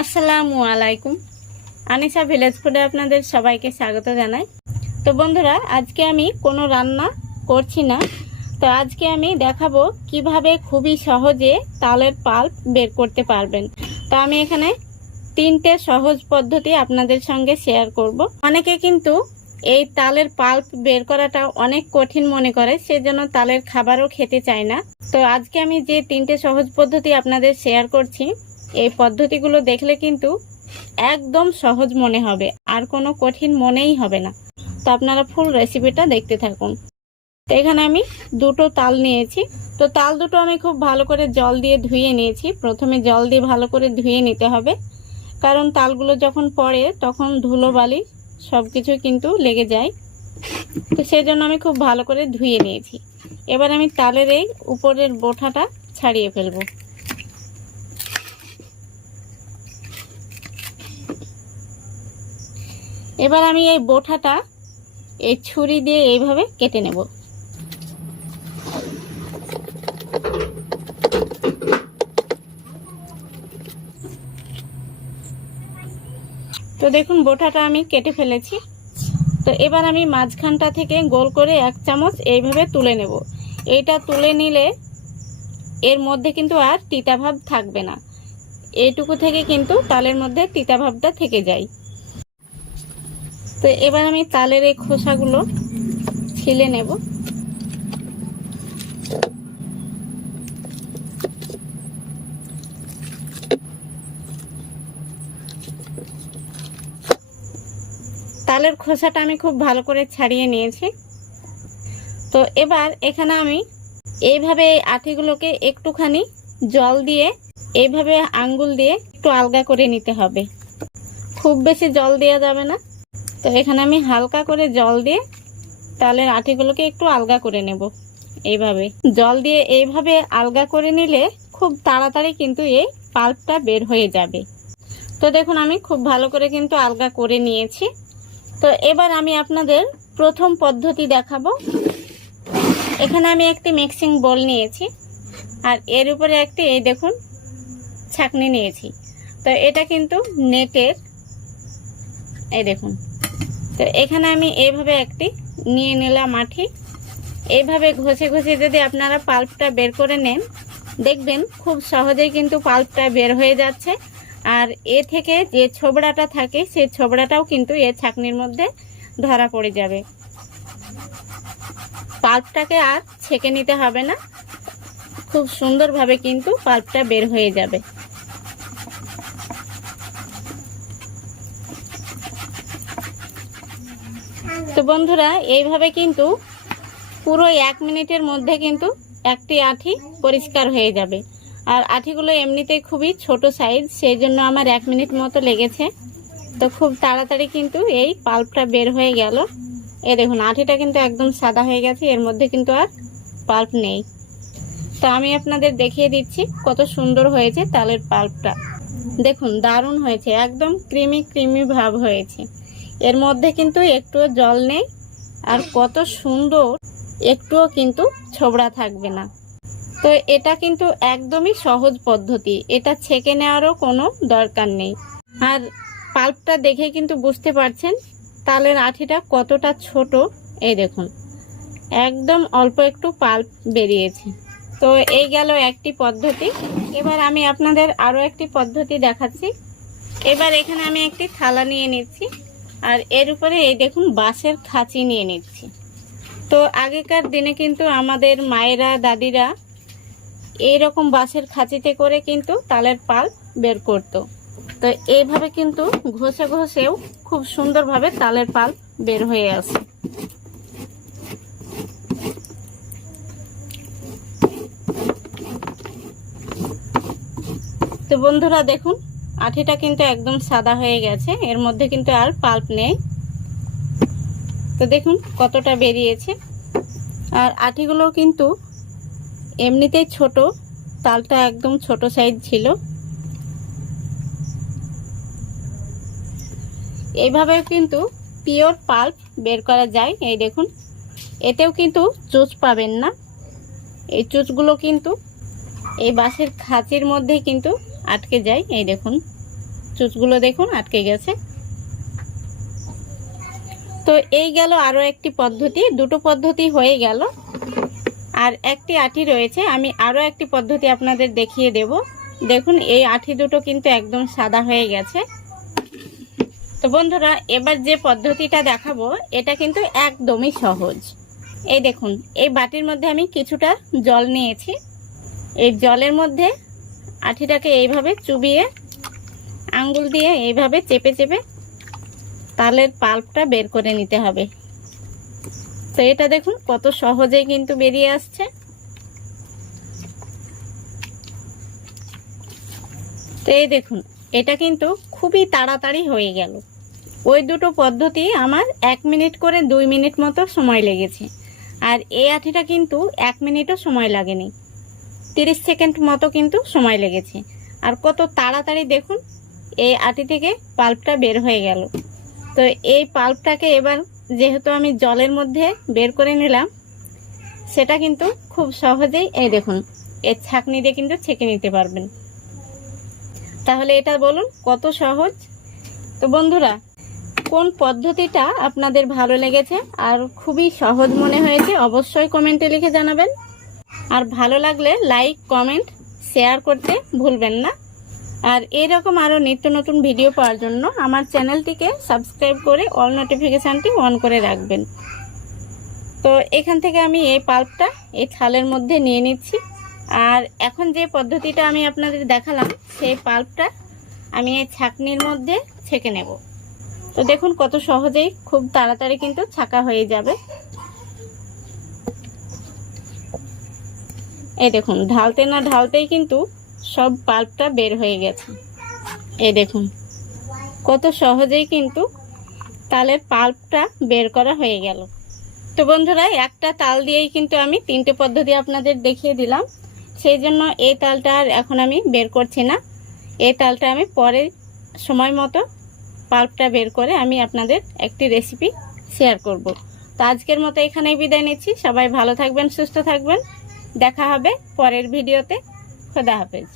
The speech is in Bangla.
আসসালামু আলাইকুম। আনিশা ভিলেজ ফুডে আপনাদের সবাইকে স্বাগত জানাই। তো বন্ধুরা, আজকে আমি কোনো রান্না করছি না। তো আজকে আমি দেখাবো কিভাবে খুবই সহজে তালের পাল্প বের করতে পারবেন। তো আমি এখানে 3টে সহজ পদ্ধতি আপনাদের সঙ্গে শেয়ার করব। অনেকে কিন্তু এই তালের পাল্প বের করাটা অনেক কঠিন মনে করে, সেজন্য তালের খাবারও খেতে চায় না। তো আজকে আমি যে 3টে সহজ পদ্ধতি আপনাদের শেয়ার করছি, এই পদ্ধতিগুলো দেখলে কিন্তু একদম সহজ মনে হবে, আর কোনো কঠিন মনেই হবে না। তো আপনারা ফুল রেসিপিটা দেখতে থাকুন। তো এখানে আমি 2টো তাল নিয়েছি। তো তাল দুটো আমি খুব ভালো করে জল দিয়ে ধুয়ে নিয়েছি। প্রথমে জল দিয়ে ভালো করে ধুয়ে নিতে হবে, কারণ তালগুলো যখন পড়ে তখন ধুলো বালি সব কিছু কিন্তু লেগে যায়। তো সেই জন্য আমি খুব ভালো করে ধুয়ে নিয়েছি। এবার আমি তালের এই উপরের বোঁটাটা ছাড়িয়ে ফেলবো। এবার আমি এই বোঁটাটা এই ছুরি দিয়ে এইভাবে কেটে নেব। তো দেখুন, বোঁটাটা আমি কেটে ফেলেছি। তো এবার আমি মাঝখানটা থেকে গোল করে 1 চামচ এইভাবে তুলে নেব। এইটা তুলে নিলে এর মধ্যে কিন্তু আর তিতা ভাব থাকবে না। এইটুকু থেকে কিন্তু তালের মধ্যে তিতা ভাবটা থেকে যায়। তো এবার আমি তালের এই খোসাগুলো ছিলে নেব। তালের খোসাটা আমি খুব ভালো করে ছাড়িয়ে নিয়েছি। তো এবার এখানে আমি এইভাবে এই আটিগুলোকে একটুখানি জল দিয়ে এইভাবে আঙ্গুল দিয়ে একটু আলগা করে নিতে হবে। খুব বেশি জল দেওয়া যাবে না। তো এখানে আমি হালকা করে জল দিয়ে তালের আটিগুলোকে একটু আলগা করে নেব। এইভাবে জল দিয়ে এইভাবে আলগা করে নিলে খুব তাড়াতাড়ি কিন্তু এই পাল্পটা বের হয়ে যাবে। তো দেখুন, আমি খুব ভালো করে কিন্তু আলগা করে নিয়েছি। তো এবার আমি আপনাদের প্রথম পদ্ধতি দেখাবো। এখানে আমি একটি মিক্সিং বোল নিয়েছি, আর এর উপরে একটি এই দেখুন ছাঁকনি নিয়েছি। তো এটা কিন্তু নেটের, এই দেখুন। তো এখানে আমি এইভাবে একটি নিয়ে নিলাম আঠি। এইভাবে ঘষে ঘষে যদি আপনারা পাল্পটা বের করে নেন, দেখবেন খুব সহজেই কিন্তু পাল্পটা বের হয়ে যাচ্ছে। আর এ থেকে যে ছোবড়াটা থাকে, সেই ছোবড়াটাও কিন্তু এই ছাঁকনির মধ্যে ধরা পড়ে যাবে। পাল্পটাকে আর ছেঁকে নিতে হবে না, খুব সুন্দরভাবে কিন্তু পাল্পটা বের হয়ে যাবে। তো বন্ধুরা, এইভাবে কিন্তু পুরো 1 মিনিটের মধ্যে কিন্তু একটি আঠি পরিষ্কার হয়ে যাবে। আর আঠিগুলো এমনিতেই খুবই ছোট সাইজ, সেই জন্য আমার 1 মিনিট মতো লেগেছে। তো খুব তাড়াতাড়ি কিন্তু এই পাল্পটা বের হয়ে গেল। এই দেখুন, আঠিটা কিন্তু একদম সাদা হয়ে গেছে, এর মধ্যে কিন্তু আর পাল্প নেই। তো আমি আপনাদের দেখিয়ে দিচ্ছি কত সুন্দর হয়েছে তালের পাল্পটা। দেখুন, দারুণ হয়েছে, একদম ক্রিমি ক্রিমি ভাব হয়েছে। এর মধ্যে কিন্তু একটুও জল নেই, আর কত সুন্দর, একটুও কিন্তু ছোবড়া থাকবে না। তো এটা কিন্তু একদমই সহজ পদ্ধতি, এটা ছেঁকে নেওয়ারও কোনো দরকার নেই। আর পাল্পটা দেখে কিন্তু বুঝতে পারছেন তালের আঠিটা কতটা ছোট। এই দেখুন, একদম অল্প একটু পাল্প বেরিয়েছে। তো এই গেল একটি পদ্ধতি। এবার আমি আপনাদের আরও একটি পদ্ধতি দেখাচ্ছি। এবার এখানে আমি একটি থালা নিয়ে নিচ্ছি, আর এর উপরে এই দেখুন বাঁশের খাঁচি নিয়ে নিচ্ছি। তো আগেকার দিনে কিন্তু আমাদের মায়েরা দাদিরা এইরকম বাঁশের খাঁচিতে করে কিন্তু তালের পাল্প বের করতো। তো এইভাবে কিন্তু ঘষে ঘষেও খুব সুন্দরভাবে তালের পাল্প বের হয়ে আসে। তো বন্ধুরা দেখুন, আঠিটা কিন্তু একদম সাদা হয়ে গেছে, এর মধ্যে কিন্তু আর পাল্প নেই। তো দেখুন কতটা বেরিয়েছে। আর আঠিগুলো কিন্তু এমনিতেই ছোট, তালটা একদম ছোট সাইজ ছিল। এইভাবেও কিন্তু পিওর পাল্প বের করা যায়। এই দেখুন, এতেও কিন্তু চুচ পাবেন না। এই চুচগুলো কিন্তু এই বাঁশের খাঁচির মধ্যে কিন্তু আটকে যায়। এই দেখুন, চুচগুলো দেখুন আটকে গেছে। তো এই গেল আরও একটি পদ্ধতি, দুটো পদ্ধতি হয়ে গেল। আর একটি আঠি রয়েছে, আমি আরও একটি পদ্ধতি আপনাদের দেখিয়ে দেব। দেখুন এই আঠি দুটো কিন্তু একদম সাদা হয়ে গেছে। তো বন্ধুরা, এবার যে পদ্ধতিটা দেখাবো এটা কিন্তু একদমই সহজ। এই দেখুন, এই বাটির মধ্যে আমি কিছুটা জল নিয়েছি। এই জলের মধ্যে আঠিটাকে এইভাবে চুবিয়ে আঙ্গুল দিয়ে এইভাবে চেপে চেপে তালের পাল্পটা বের করে নিতে হবে। তো এটা দেখুন কত সহজেই কিন্তু বেরিয়ে আসছে। তো এই দেখুন, এটা কিন্তু খুবই তাড়াতাড়ি হয়ে গেল। ওই দুটো পদ্ধতি আমার 1 মিনিট করে 2 মিনিট মতো সময় লেগেছে, আর এই আঠিটা কিন্তু 1 মিনিটও সময় লাগেনি, 30 সেকেন্ড মতো কিন্তু সময় লেগেছে। আর কত তাড়াতাড়ি দেখুন এই আঠি থেকে পাল্পটা বের হয়ে গেল। তো এই পাল্পটাকে এবার যেহেতু আমি জলের মধ্যে বের করে নিলাম, সেটা কিন্তু খুব সহজেই এই দেখুন এর ছাঁকনি দিয়ে কিন্তু ছেঁকে নিতে পারবেন। তাহলে এটা বলুন কত সহজ। তো বন্ধুরা, কোন পদ্ধতিটা আপনাদের ভালো লেগেছে আর খুবই সহজ মনে হয়েছে অবশ্যই কমেন্টে লিখে জানাবেন। আর ভালো লাগলে লাইক, কমেন্ট, শেয়ার করতে ভুলবেন না। আর এরকম আরও নিত্য নতুন ভিডিও পাওয়ার জন্য আমার চ্যানেলটিকে সাবস্ক্রাইব করে অল নোটিফিকেশানটি অন করে রাখবেন। তো এখান থেকে আমি এই পাল্পটা এই থালের মধ্যে নিয়ে নিচ্ছি। আর এখন যে পদ্ধতিটা আমি আপনাদের দেখালাম সেই পাল্পটা আমি এই ছাঁকনির মধ্যে ছেঁকে নেব। তো দেখুন কত সহজেই খুব তাড়াতাড়ি কিন্তু ছাঁকা হয়ে যাবে। এই দেখুন ঢালতে না ঢালতেই কিন্তু সব পাল্পটা বের হয়ে গেছে। এই দেখুন কত সহজেই কিন্তু তালের পাল্পটা বের করা হয়ে গেল। তো বন্ধুরা, একটা তাল দিয়েই কিন্তু আমি 3টে পদ্ধতি আপনাদের দেখিয়ে দিলাম। সেই জন্য এই তালটা আর এখন আমি বের করছি না। এই তালটা আমি পরে সময় মতো পাল্পটা বের করে আমি আপনাদের একটি রেসিপি শেয়ার করব। তো আজকের মতো এখানেই বিদায় নিচ্ছি। সবাই ভালো থাকবেন, সুস্থ থাকবেন। দেখা হবে পরের ভিডিওতে। খোদা হাফেজ।